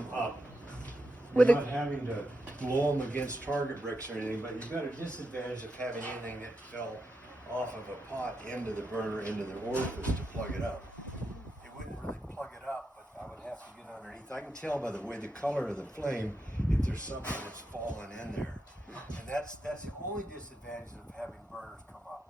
them up. With You're not having to blow them against target bricks or anything, but you've got a disadvantage of having anything that fell off of a pot into the burner, into the orifice to plug it up. It wouldn't really plug it up, but I would have to get underneath. I can tell by the way the color of the flame if there's something that's fallen in there. And that's the only disadvantage of having burners come up.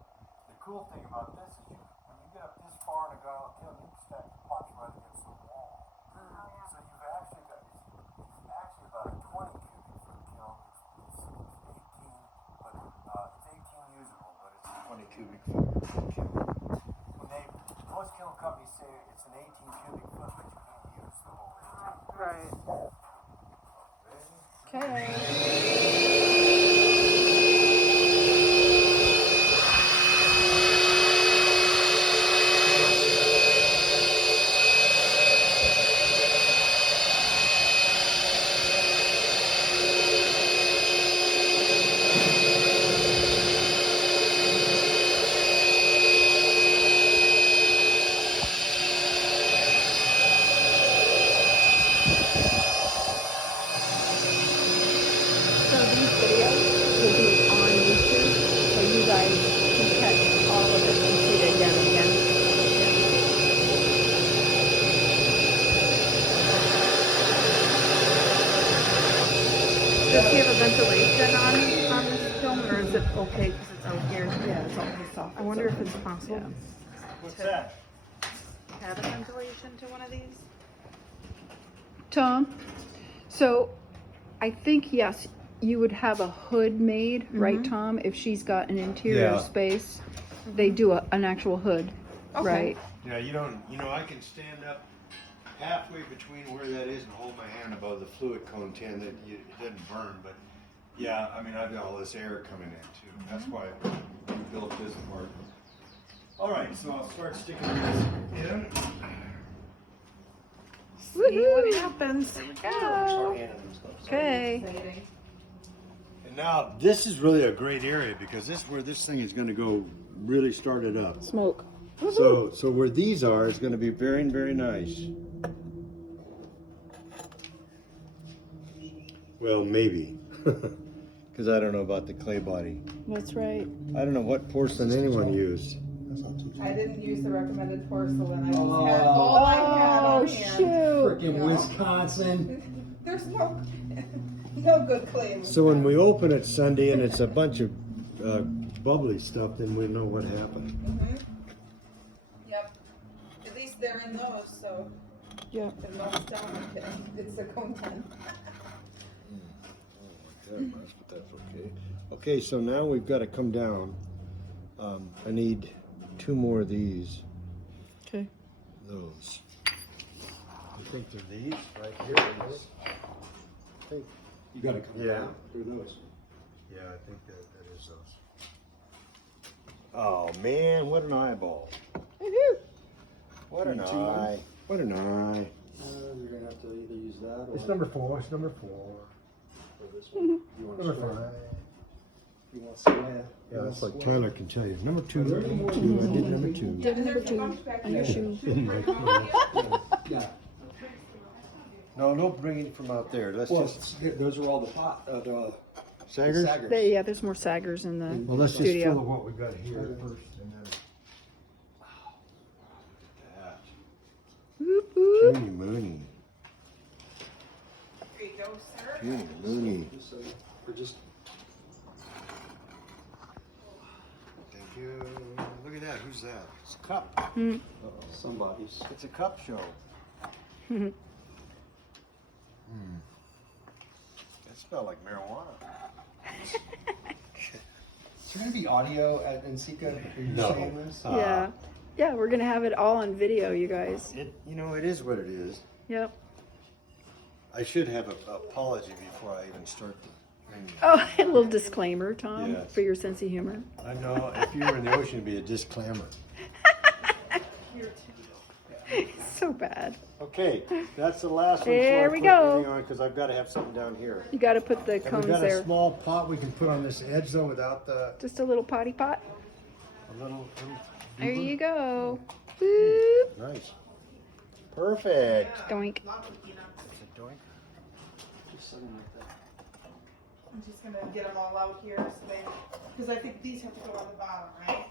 The cool thing about this is when you get up this far in a Geil kiln, you can stack the pots right against the wall. So you've actually got, it's actually about a 20 cubic foot kiln. It's 18, but it's 18 usable, but it's a 20 cubic foot kiln. Most kiln companies say it's an 18 cubic foot, but you can't use the whole 18. Right. Okay. Does he have a ventilation on this film, or is it okay because it's out here? Yeah, it's all pissed off. I wonder if it's possible. What's that? Have a ventilation to one of these? Tom, so I think, yes, you would have a hood made, right, Tom? If she's got an interior space, they do an actual hood, right? Yeah, you don't, I can stand up halfway between where that is and hold my hand above the fluid cone tin that it doesn't burn, but yeah, I mean, I've got all this air coming in too. That's why we built this part. All right, so I'll start sticking this in. See what happens. Here we go. Okay. And now this is really a great area because this is where this thing is going to go really start it up. Smoke. So where these are is going to be very, very nice. Well, maybe, because I don't know about the clay body. That's right. I don't know what porcelain anyone used. I didn't use the recommended porcelain. I just had all I had on hand. Shoot. Freaking Wisconsin. There's no good claim. So when we open it Sunday and it's a bunch of bubbly stuff, then we know what happened. Yep. At least they're in those, so Yeah. it melts down. It's the cone tin. That much, but that's okay. Okay, so now we've got to come down. I need 2 more of these. Okay. Those. I think they're these right here. I think. You gotta come down through those. Yeah, I think that is those. Oh man, what an eyeball! What an eye! What an eye! You're gonna have to either use that or. It's number 4. It's number 4. Or this one. You want Number square? 5. You want square? Yeah, that's like Tyler can tell you. Number 2. Number 2. I did number 2. Did number 2 on your shoe. Yeah. No, don't bring it from out there. Let's Well, just those are all the saggers. Yeah, there's more saggers in the Well, let's just studio. fill what we got here first, and then. That. Whoop, whoop. Junie Mooney. Here you go, sir. Junie Mooney. So, for just. Thank you. Look at that. Who's that? It's a cup. Somebody's. It's a cup show. That smelled like marijuana. Is there gonna be audio at NCCA? No. Yeah. Yeah, we're gonna have it all on video, you guys. It is what it is. Yep. I should have an apology before I even start the thing. Oh, a little disclaimer, Tom, Yes. for your sense of humor. I know if you were in the ocean, it'd be a disclaimer. It's so bad. Okay, that's the last one. There we go. Because I've got to have something down here. You got to put the Have cones we got there. a small pot we can put on this edge though without the Just a little potty pot. a little There you go. Boop. nice. Perfect. Doink. Is it doing? something like that. I'm just gonna get them all out here so they, because I think these have to go on the bottom, right?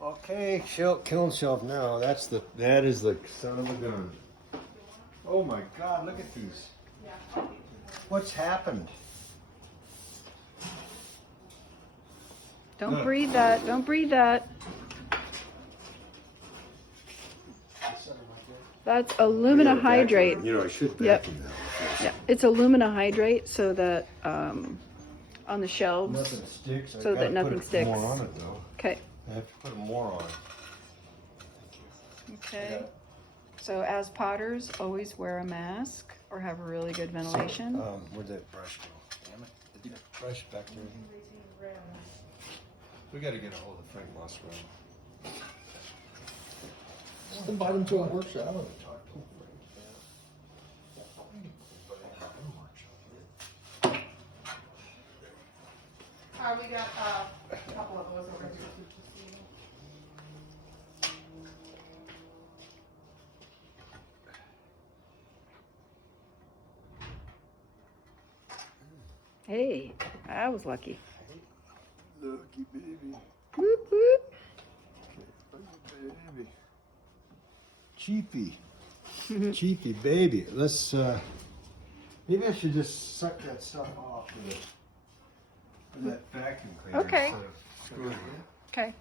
Okay, kiln shelf now. That is the son of a gun. Oh my God! Look at these. Yeah. What's happened? Don't Look. breathe that. Don't breathe that. That's alumina hydrate. You know, I should Yep. vacuum that. Yeah, it's alumina hydrate so that on the shelves. Nothing sticks. I So that gotta nothing put sticks. More on it though. Okay. I have to put more on. Okay. So as potters, always wear a mask or have a really good ventilation. Where'd that brush go? Damn it! The brush back there. We got to get a hold of Frank Mosswell. Just invite them to a workshop. We got a couple of those over here. Hey, I was lucky. Lucky baby. Whoop, whoop. Baby. Cheapy. Cheapy baby. Let's maybe I should just suck that stuff off with that vacuum cleaner. Okay. instead of screwing it. Okay.